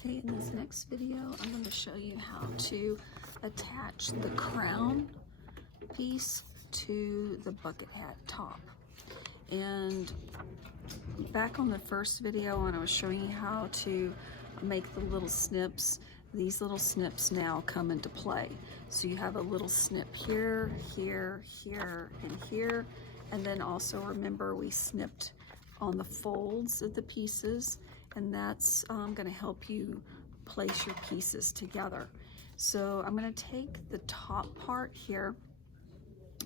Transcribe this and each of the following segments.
Okay, in this next video, I'm going to show you how to attach the crown piece to the bucket hat top. And back on the first video when I was showing you how to make the little snips, these little snips now come into play. So you have a little snip here, here, here, and here. And then also remember we snipped on the folds of the pieces, and that's going to help you place your pieces together. So I'm going to take the top part here,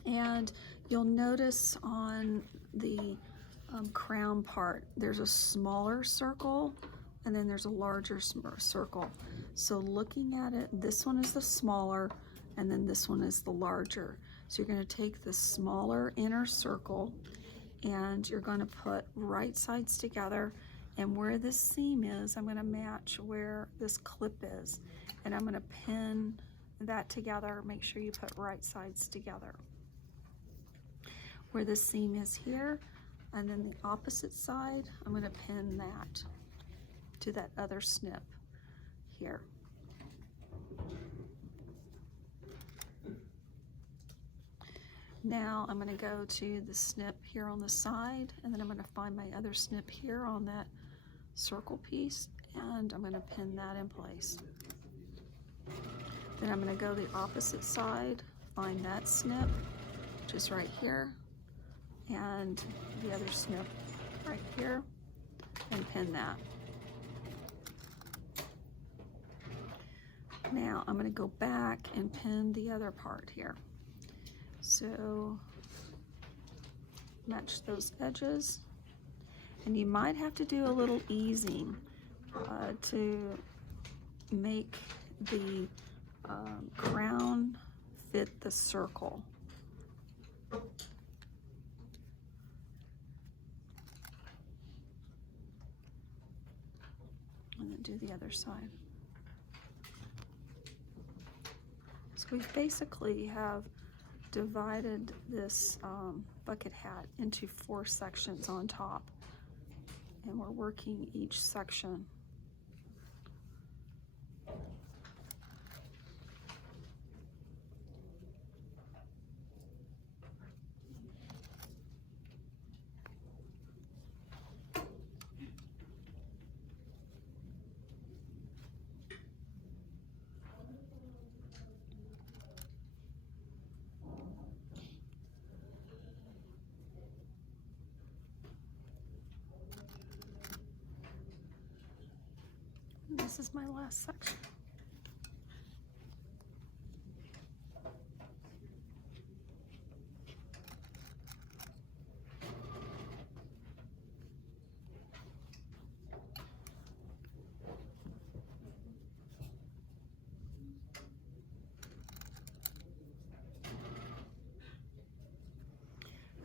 and you'll notice on the crown part there's a smaller circle and then there's a larger circle. So looking at it, this one is the smaller and then this one is the larger. So you're going to take the smaller inner circle and you're going to put right sides together, and where this seam is, I'm going to match where this clip is, and I'm going to pin that together. Make sure you put right sides together. Where this seam is here, and then the opposite side, I'm going to pin that to that other snip here. Now I'm going to go to the snip here on the side, and then I'm going to find my other snip here on that circle piece, and I'm going to pin that in place. Then I'm going to go the opposite side, find that snip, which is right here, and the other snip right here, and pin that. Now I'm going to go back and pin the other part here. So match those edges, and you might have to do a little easing to make the crown fit the circle. And then do the other side. So we basically have divided this bucket hat into 4 sections on top, and we're working each section. This is my last section.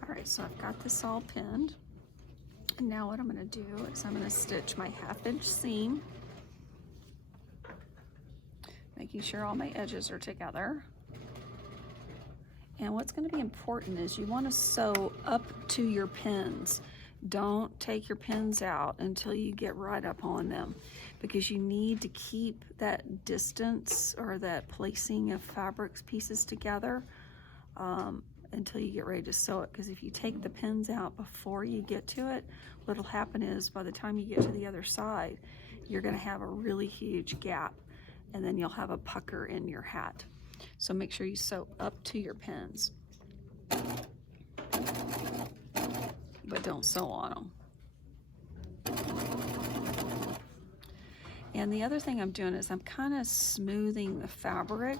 All right, so I've got this all pinned. And now what I'm going to do is I'm going to stitch my 1/2-inch seam, making sure all my edges are together. And what's going to be important is you want to sew up to your pins. Don't take your pins out until you get right up on them, because you need to keep that distance or that placing of fabric pieces together until you get ready to sew it. Because if you take the pins out before you get to it, what'll happen is by the time you get to the other side, you're going to have a really huge gap, and then you'll have a pucker in your hat. So make sure you sew up to your pins, but don't sew on them. And the other thing I'm doing is I'm kind of smoothing the fabric,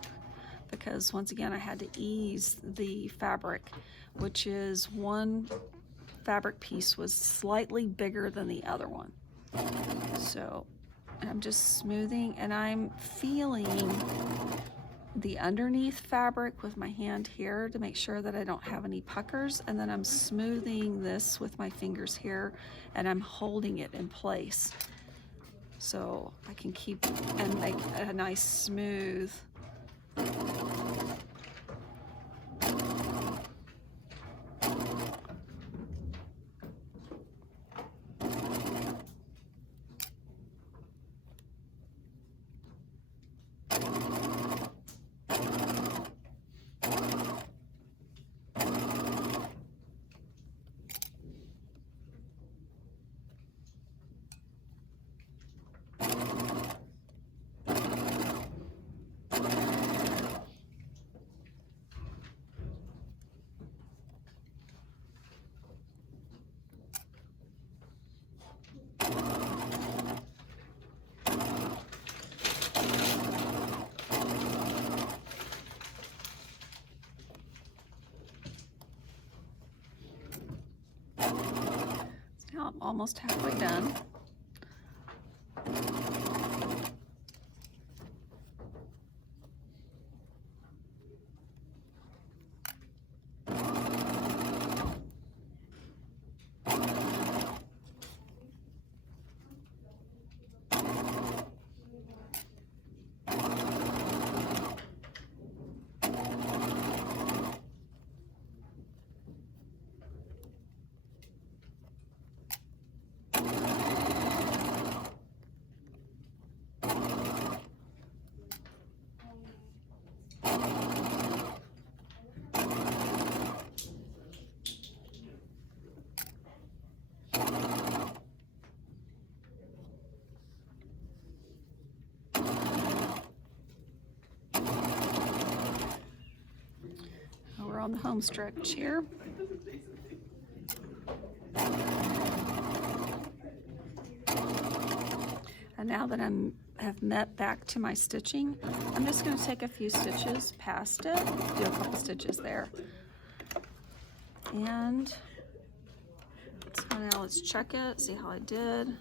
because once again I had to ease the fabric, which is one fabric piece was slightly bigger than the other one. So I'm just smoothing, and I'm feeling the underneath fabric with my hand here to make sure that I don't have any puckers, and then I'm smoothing this with my fingers here, and I'm holding it in place so I can keep and make a nice smooth almost halfway done. We're on the home stretch here. And now that have met back to my stitching, I'm just going to take a few stitches past it, do a couple stitches there. And so now let's check it, see how I did.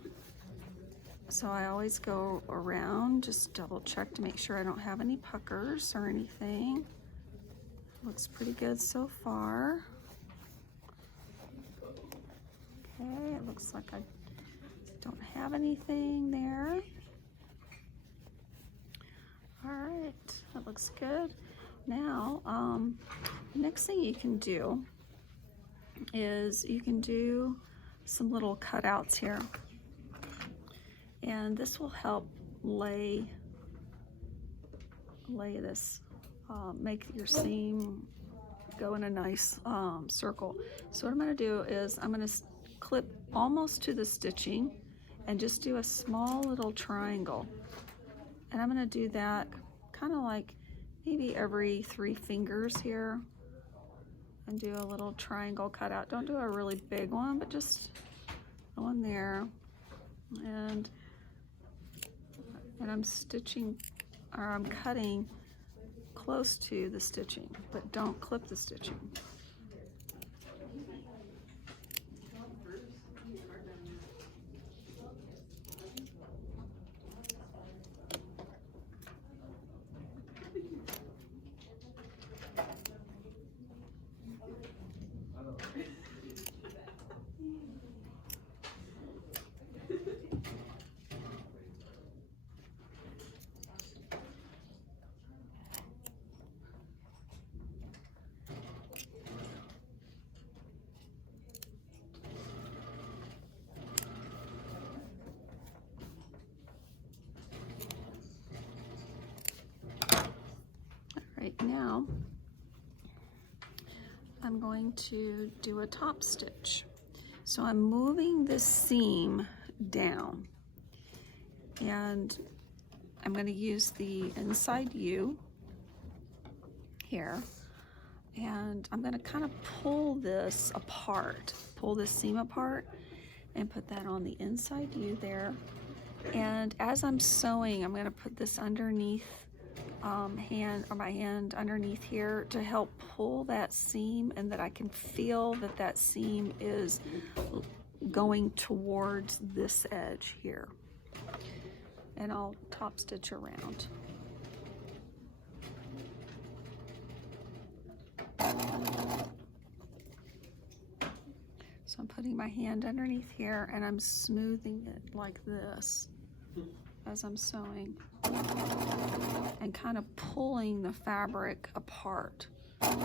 So I always go around, just double check to make sure I don't have any puckers or anything. Looks pretty good so far. Okay, it looks like I don't have anything there. All right, that looks good. Now, next thing you can do is you can do some little cutouts here. And this will help lay this, make your seam go in a nice circle. So what I'm going to do is I'm going to clip almost to the stitching and just do a small little triangle. And I'm going to do that kind of like maybe every 3 fingers here, and do a little triangle cutout. Don't do a really big one, but just one there. And I'm stitching, or I'm cutting close to the stitching, but don't clip the stitching. Right now, I'm going to do a top stitch. So I'm moving this seam down, and I'm going to use the inside U here, and I'm going to kind of pull this apart, pull this seam apart, and put that on the inside U there. And as I'm sewing, I'm going to put this underneath my hand underneath here to help pull that seam, and that I can feel that that seam is going towards this edge here. And I'll top stitch around. So I'm putting my hand underneath here, and I'm smoothing it like this as I'm sewing, and kind of pulling the fabric apart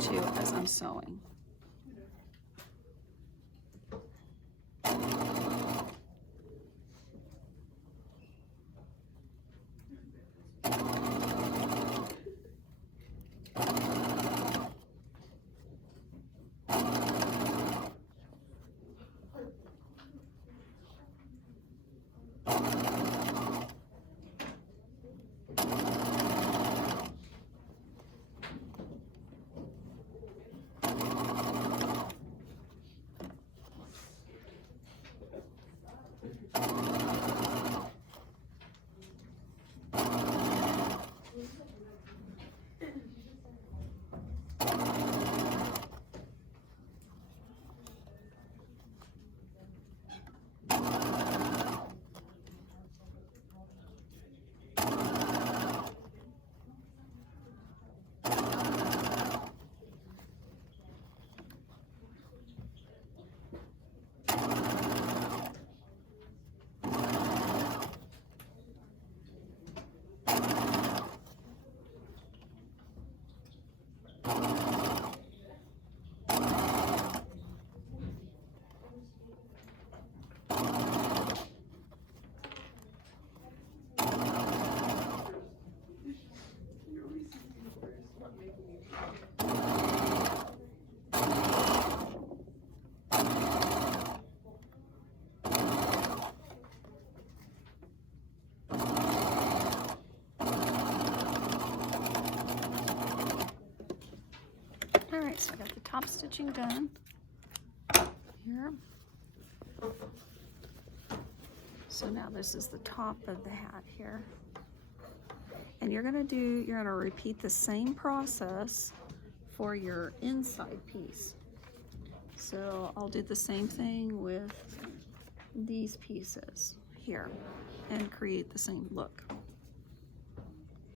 too as I'm sewing. Alright, so I got the top stitching done here. So now this is the top of the hat here. And you're gonna repeat the same process for your inside piece. So I'll do the same thing with these pieces here and create the same look.